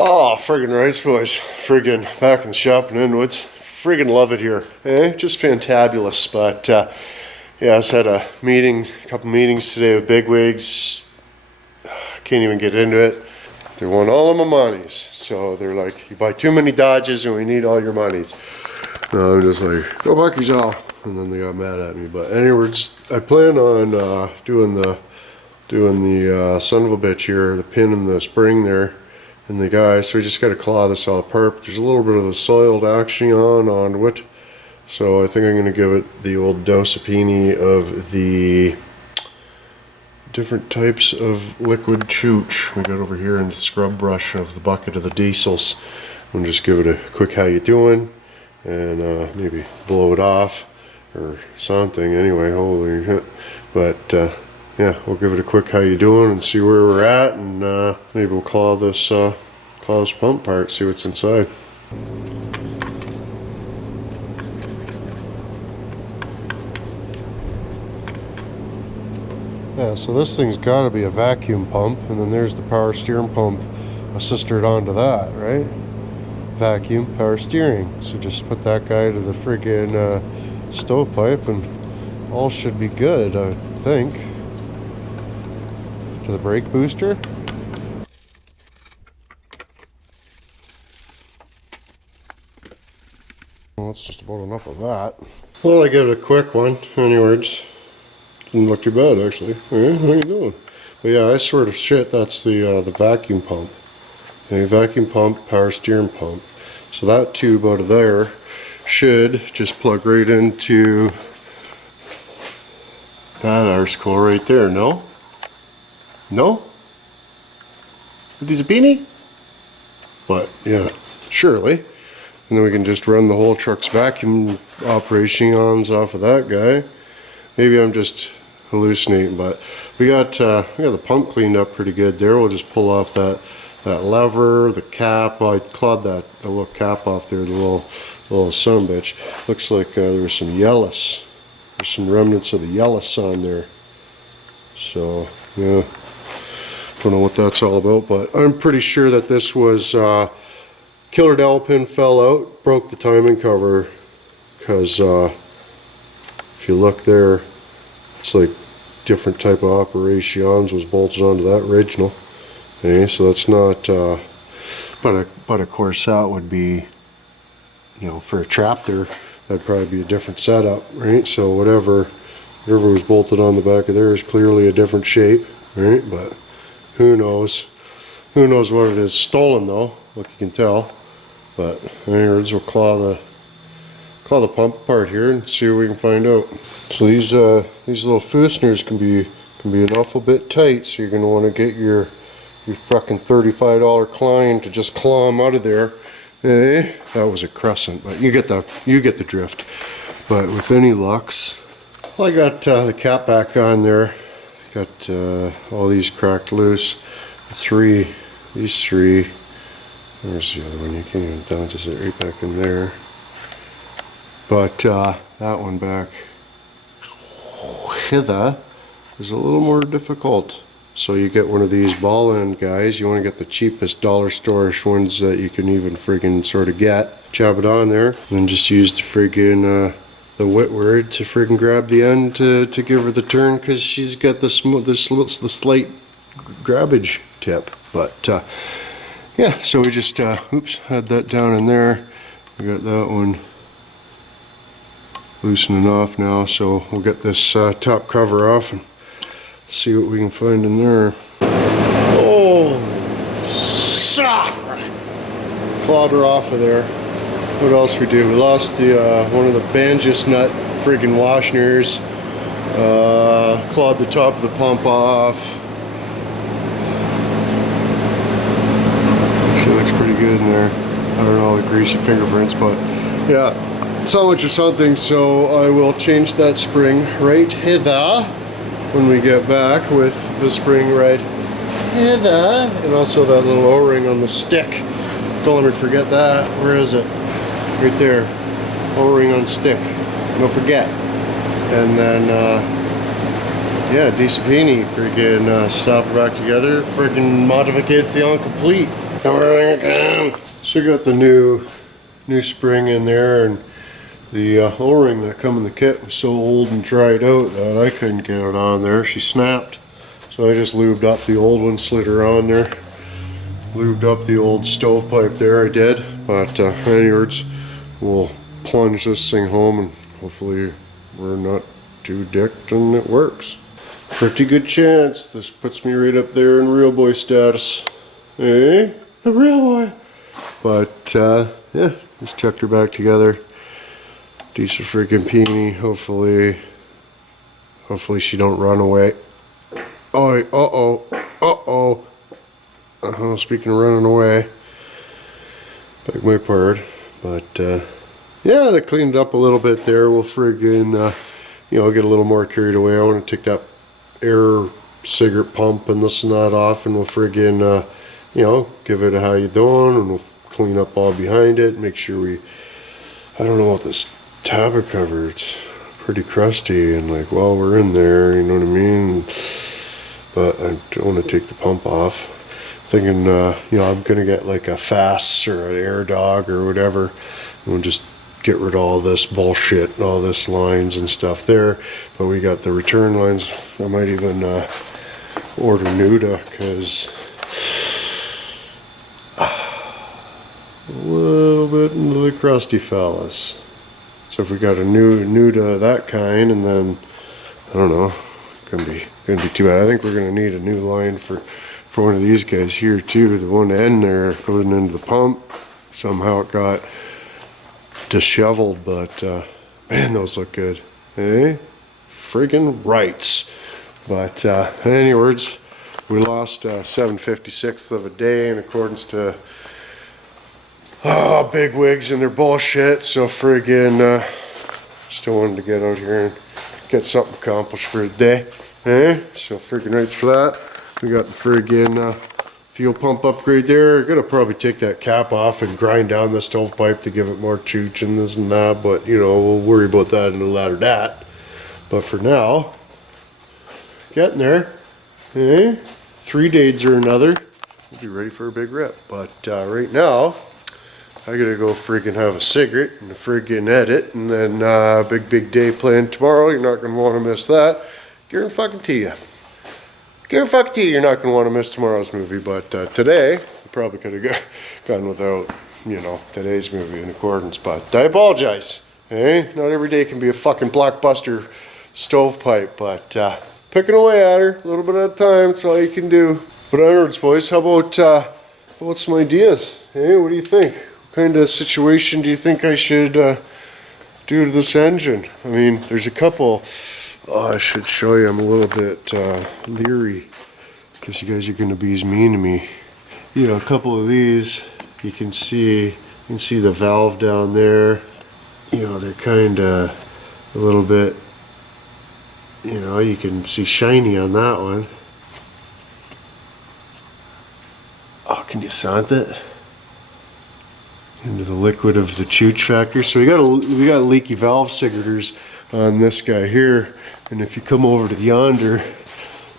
Oh, friggin' rights, boys. Friggin' back in the shop in Inwoods. Friggin' love it here. Just fantabulous. But yeah, I just had a couple meetings today with bigwigs. Can't even get into it. They want all of my monies. So they're like, you buy too many Dodges and we need all your monies. No, I'm just like, go fuck yourself. And then they got mad at me. But anyways, I plan on doing the son of a bitch here, the pin and the spring there. And the guy, so we just got to claw this all apart. There's a little bit of the soiled action onto it, so I think I'm going to give it the old dosapini of the different types of liquid chooch we got over here in the scrub brush of the bucket of the diesels. I'm just give it a quick how you doing, and maybe blow it off or something. Anyway, holy shit! But yeah, we'll give it a quick how you doing and see where we're at, and maybe we'll claw this pump part, see what's inside. Yeah, so this thing's got to be a vacuum pump, and then there's the power steering pump sistered onto that, right? Vacuum, power steering. So just put that guy to the friggin' stovepipe and all should be good, I think. To the brake booster. Well, that's just about enough of that. Well, I get a quick one. Anyways, didn't look too bad actually. Hey, how you doing? But yeah, I swear to shit, that's the vacuum pump. Okay, vacuum pump, power steering pump. So that tube out of there should just plug right into that arsecle right there. No? No? These a beanie? But yeah, surely. And then we can just run the whole truck's vacuum operations off of that guy. Maybe I'm just hallucinating, but we got the pump cleaned up pretty good there. We'll just pull off that lever, the cap. Well, I clawed the little cap off there, the little son of a bitch. Looks like there was some yellus. There's some remnants of the yellus on there. So yeah. Don't know what that's all about, but I'm pretty sure that this was killer dowel pin fell out, broke the timing cover, because if you look there, it's like different type of operations was bolted onto that original. Okay, so that's not, but of course that would be, you know, for a tractor, that'd probably be a different setup, right? So whatever was bolted on the back of there is clearly a different shape, right? But who knows? Who knows what it is? Stolen though, like you can tell. But anyways, we'll claw the pump apart here and see what we can find out. So these little Fusners can be an awful bit tight. So you're gonna want to get your fucking $35 Klein to just claw them out of there. That was a crescent, but you get the drift. But with any lucks, well, I got the cap back on there. Got all these cracked loose. These three. There's the other one. You can't even tell, just it right back in there. But that one back hither is a little more difficult. So you get one of these ball end guys. You want to get the cheapest dollar store-ish ones that you can even friggin' sort of get. Jab it on there, and then just use the friggin' the Whitward to friggin' grab the end to give her the turn, because she's got the slight grabbage tip. But yeah, so we just oops, had that down in there. We got that one loosening off now, so we'll get this top cover off and see what we can find in there. Oh, soft! Clawed her off of there. What else we do? We lost the one of the Banjus nut friggin' washners. Clawed the top of the pump off. She looks pretty good in there. I don't know, the greasy fingerprints, but yeah, so much or something. So I will change that spring right hither when we get back, with the spring right hither, and also that little O-ring on the stick. Don't let me forget that. Where is it? Right there, O-ring on stick, don't forget. And then yeah, Di Sapini, freaking stop it back together, freaking modification complete. So we got the new spring in there, and the O-ring that come in the kit was so old and dried out that I couldn't get it on there. She snapped. So I just lubed up the old one, slid her on there. Lubed up the old stovepipe there, I did. But anyways, we'll plunge this thing home and hopefully we're not too dicked and it works. Pretty good chance this puts me right up there in real boy status. Hey, a real boy. But yeah, just chucked her back together. Decent freaking peony. Hopefully she don't run away. Oh, speaking of running away, beg my pardon. But yeah, I cleaned it up a little bit there. We'll friggin' get a little more carried away. I want to take that air cigarette pump and this and that off, and we'll friggin' give it a how you doing, and we'll clean up all behind it. Make sure I don't know what this tablet cover. It's pretty crusty, and like, well, we're in there. You know what I mean? But I don't want to take the pump off. Thinking, I'm gonna get like a FASS or an Air Dog or whatever, and we'll just get rid of all this bullshit and all this lines and stuff there. But we got the return lines. I might even order Nuda, because a little bit into the crusty fellas. So if we got a new Nuda that kind, and then I don't know, gonna be too bad. I think we're gonna need a new line for one of these guys here too. The one end there going into the pump, somehow it got disheveled, but man, those look good. Hey, friggin' rights. But anyways, we lost 7/56 of a day in accordance to big wigs and their bullshit. So friggin' still wanted to get out here and get something accomplished for the day. So friggin' rights for that. We got the friggin' fuel pump upgrade there. Gonna probably take that cap off and grind down the stovepipe to give it more chooch and this and that, but we'll worry about that in the latter dat. But for now, getting there. 3 days or another, we'll be ready for a big rip. But right now, I gotta go friggin' have a cigarette and a friggin' edit, and then big day planned tomorrow. You're not gonna want to miss that. Guarantee you. You're not going to want to miss tomorrow's movie, but today, I probably could have gone without, today's movie in accordance, but I apologize. Not every day can be a fucking blockbuster stovepipe, but picking away at her, a little bit at a time, that's all you can do. But onwards, boys, how about some ideas? What do you think? What kind of situation do you think I should do to this engine? I mean, there's a couple. I should show you. I'm a little bit leery because you guys are going to be as mean to me. A couple of these, you can see the valve down there. They're kind of a little bit, you can see shiny on that one. Oh, can you sant it? Into the liquid of the chooch factor. So we got leaky valve cigaretters on this guy here, and if you come over to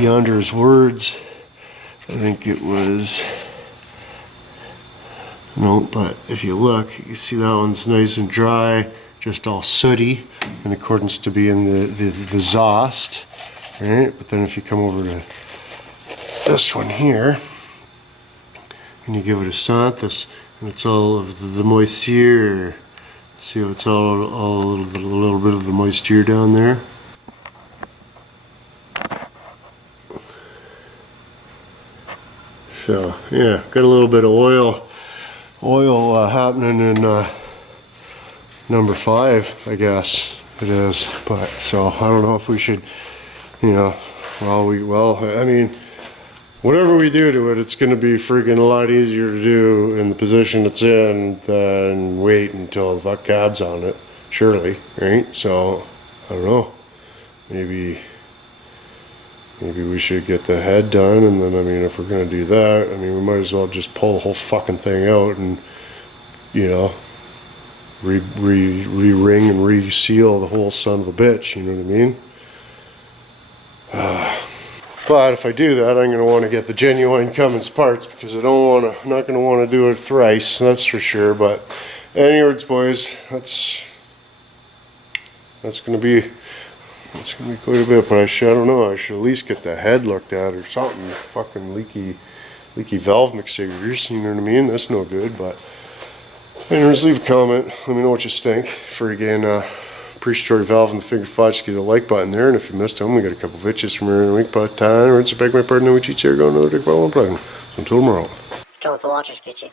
yonder's words, I think it was no, but if you look, you see that one's nice and dry, just all sooty in accordance to being the exhaust, right? But then if you come over to this one here and you give it a sant, and it's all of the moisture. See how it's all a little bit of the moisture down there? So yeah, got a little bit of oil happening in number 5, I guess it is. But so I don't know if we should, I mean, whatever we do to it, it's going to be freaking a lot easier to do in the position it's in than wait until the cab's on it, surely, right? So, I don't know, maybe we should get the head done, and then, I mean, if we're going to do that, I mean, we might as well just pull the whole fucking thing out and, re-ring and re-seal the whole son of a bitch, you know what I mean? But if I do that, I'm going to want to get the genuine Cummins parts because I don't want to. I'm not going to want to do it thrice. That's for sure. But anyways, boys, that's going to be quite a bit. But I don't know. I should at least get the head looked at or something. Fucking leaky valve mixers. You know what I mean? That's no good. But anyways, leave a comment. Let me know what you think. For again. Pre-story valve and the finger fudge. Just give the like button there, and if you missed them, we got a couple of bitches from here in a week, but time, or it's a big my partner, we cheat here, go another dick ball and plug. So until tomorrow. Come with the watchers, bitchy.